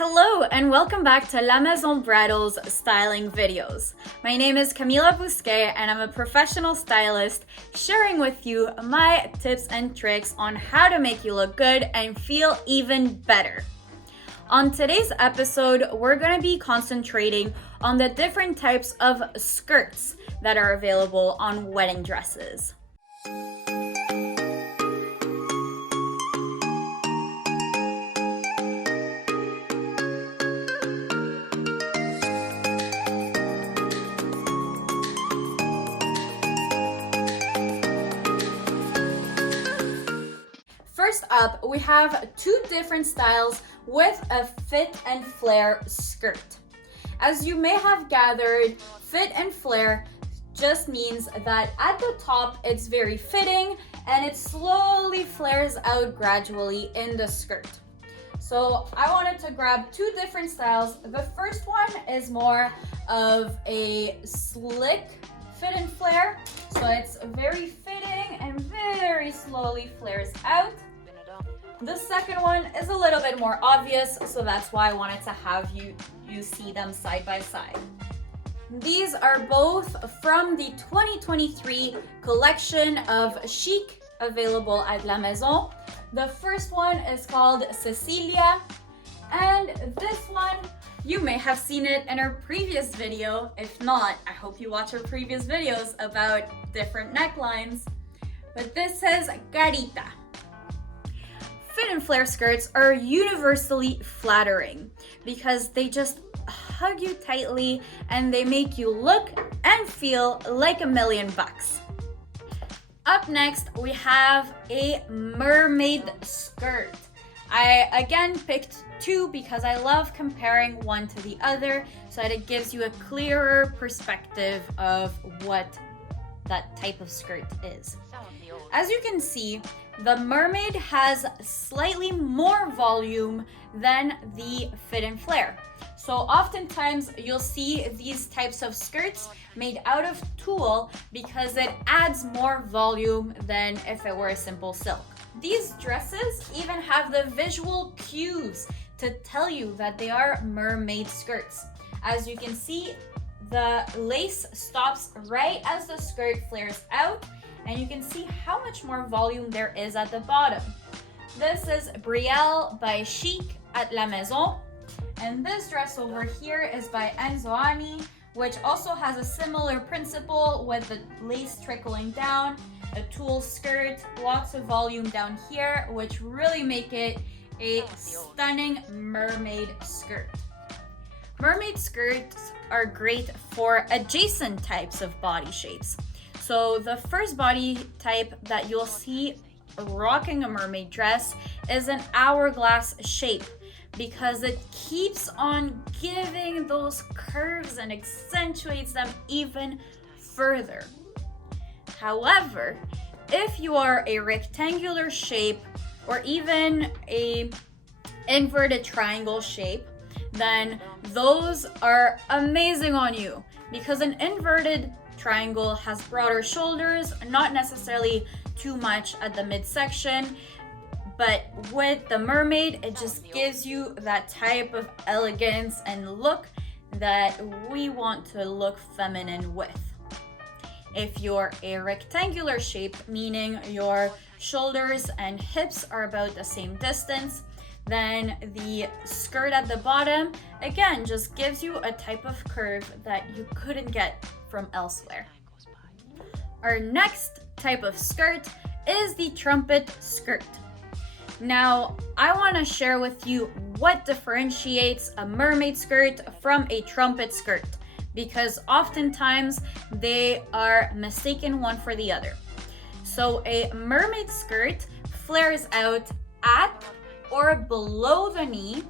Hello and welcome back to La Maison Bridal's styling videos. My name is Camila Bousquet and I'm a professional stylist sharing with you my tips and tricks on how to make you look good and feel even better. On today's episode, we're going to be concentrating on the different types of skirts that are available on wedding dresses. First up, we have two different styles with a fit and flare skirt. As you may have gathered, fit and flare just means that at the top it's very fitting and it slowly flares out gradually in the skirt. So I wanted to grab two different styles. The first one is more of a slick fit and flare. So it's very fitting and very slowly flares out. The second one is a little bit more obvious, so that's why I wanted to have you see them side by side. These are both from the 2023 collection of chic available at La Maison. The first one is called Cecilia, and this one, you may have seen it in our previous video. If not, I hope you watch our previous videos about different necklines. But this is Carita. Fit and flare skirts are universally flattering because they just hug you tightly and they make you look and feel like $1,000,000. Up next, we have a mermaid skirt. I again picked two because I love comparing one to the other so that it gives you a clearer perspective of what that type of skirt is. As you can see, the mermaid has slightly more volume than the fit and flare. So oftentimes you'll see these types of skirts made out of tulle because it adds more volume than if it were a simple silk. These dresses even have the visual cues to tell you that they are mermaid skirts. As you can see, the lace stops right as the skirt flares out, and you can see how much more volume there is at the bottom. This is Bridal by Chic at La Maison, and this dress over here is by Enzoani, which also has a similar principle with the lace trickling down, a tulle skirt, lots of volume down here, which really make it a stunning mermaid skirt. Mermaid skirts are great for adjacent types of body shapes. So the first body type that you'll see rocking a mermaid dress is an hourglass shape because it keeps on giving those curves and accentuates them even further. However, if you are a rectangular shape or even a inverted triangle shape, then those are amazing on you because an inverted triangle has broader shoulders, not necessarily too much at the midsection, but with the mermaid, it just gives you that type of elegance and look that we want to look feminine with. If you're a rectangular shape, meaning your shoulders and hips are about the same distance, then the skirt at the bottom, again, just gives you a type of curve that you couldn't get from elsewhere. Our next type of skirt is the trumpet skirt. Now, I want to share with you what differentiates a mermaid skirt from a trumpet skirt because oftentimes they are mistaken one for the other. So a mermaid skirt flares out at or below the knee,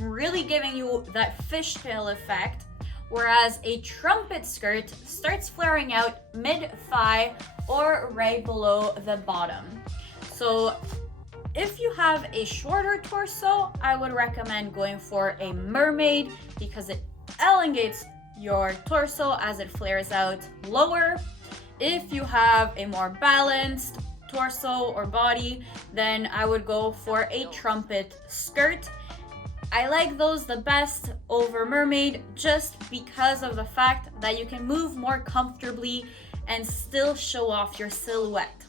really giving you that fishtail effect, whereas a trumpet skirt starts flaring out mid-thigh or right below the bottom. So if you have a shorter torso, I would recommend going for a mermaid because it elongates your torso as it flares out lower. If you have a more balanced torso or body, then I would go for a trumpet skirt I like those the best over mermaid just because of the fact that you can move more comfortably and still show off your silhouette.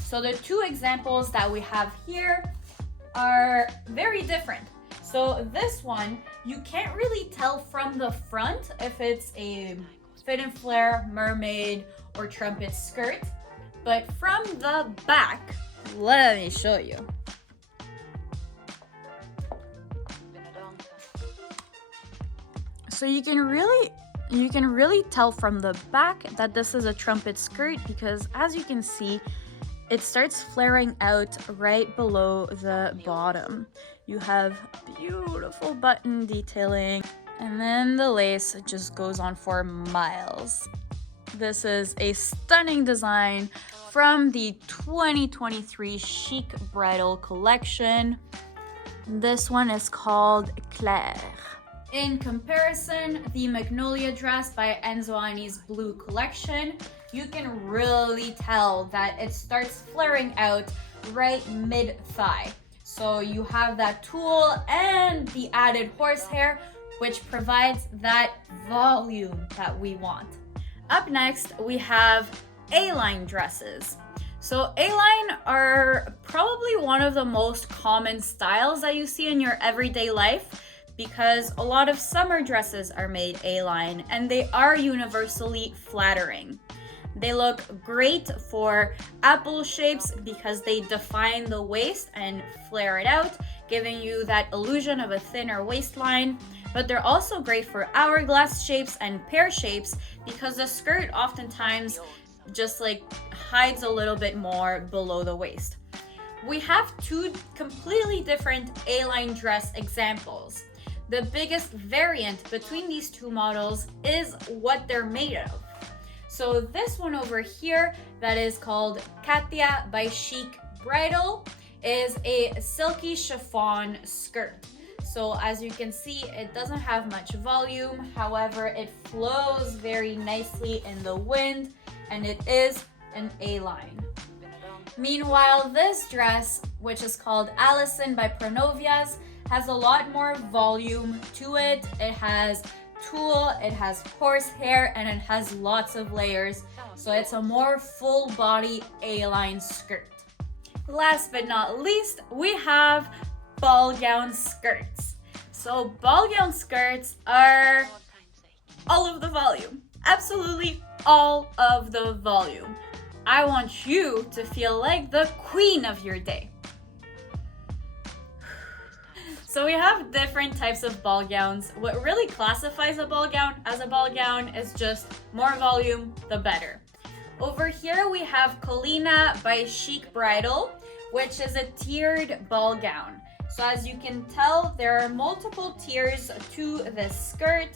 So the two examples that we have here are very different. So this one, you can't really tell from the front if it's a fit and flare, mermaid, or trumpet skirt, but from the back, let me show you. So you can really tell from the back that this is a trumpet skirt because as you can see, it starts flaring out right below the bottom. You have beautiful button detailing, and then the lace just goes on for miles. This is a stunning design from the 2023 Chic Bridal collection. This one is called Claire. In comparison, the Magnolia dress by Enzo Ani's Blue collection, you can really tell that it starts flaring out right mid-thigh. So you have that tulle and the added horsehair, which provides that volume that we want. Up next, we have A-line dresses. So A-line are probably one of the most common styles that you see in your everyday life because a lot of summer dresses are made A-line and they are universally flattering. They look great for apple shapes because they define the waist and flare it out, giving you that illusion of a thinner waistline. But they're also great for hourglass shapes and pear shapes because the skirt oftentimes just like hides a little bit more below the waist. We have two completely different A-line dress examples. The biggest variant between these two models is what they're made of. So this one over here that is called Katia by Chic Bridal is a silky chiffon skirt. So as you can see, it doesn't have much volume. However, it flows very nicely in the wind and it is an A-line. Meanwhile, this dress, which is called Allison by Pronovias, has a lot more volume to it. It has tulle, it has horsehair, and it has lots of layers. So it's a more full body A-line skirt. Last but not least, we have ball gown skirts. So ball gown skirts are all of the volume. Absolutely all of the volume. I want you to feel like the queen of your day. So we have different types of ball gowns. What really classifies a ball gown as a ball gown is just more volume, the better. Over here we have Colina by Chic Bridal, which is a tiered ball gown. So as you can tell, there are multiple tiers to this skirt.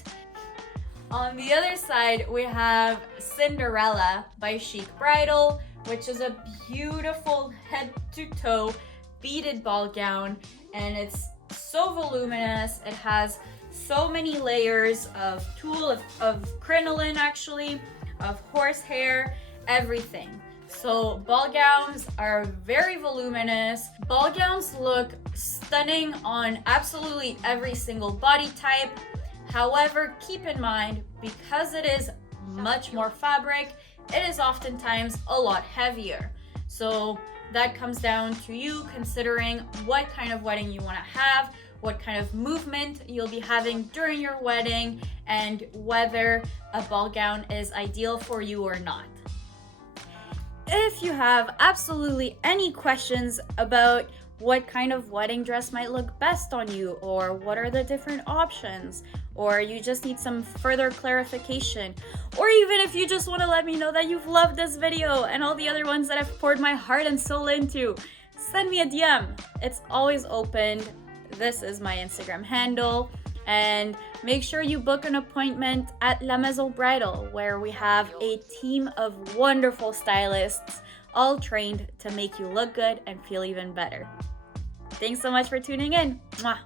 On the other side, we have Cinderella by Chic Bridal, which is a beautiful head to toe beaded ball gown, and it's so voluminous. It has so many layers of tulle, of crinoline actually, of horsehair, everything. So ball gowns are very voluminous. Ball gowns look stunning on absolutely every single body type. However, keep in mind, because it is much more fabric, it is oftentimes a lot heavier. So that comes down to you considering what kind of wedding you want to have, what kind of movement you'll be having during your wedding, and whether a ball gown is ideal for you or not. If you have absolutely any questions about what kind of wedding dress might look best on you, or what are the different options, or you just need some further clarification, or even if you just want to let me know that you've loved this video and all the other ones that I've poured my heart and soul into, send me a DM. It's always open. This is my Instagram handle. And make sure you book an appointment at La Maison Bridal, where we have a team of wonderful stylists, all trained to make you look good and feel even better. Thanks so much for tuning in. Mwah.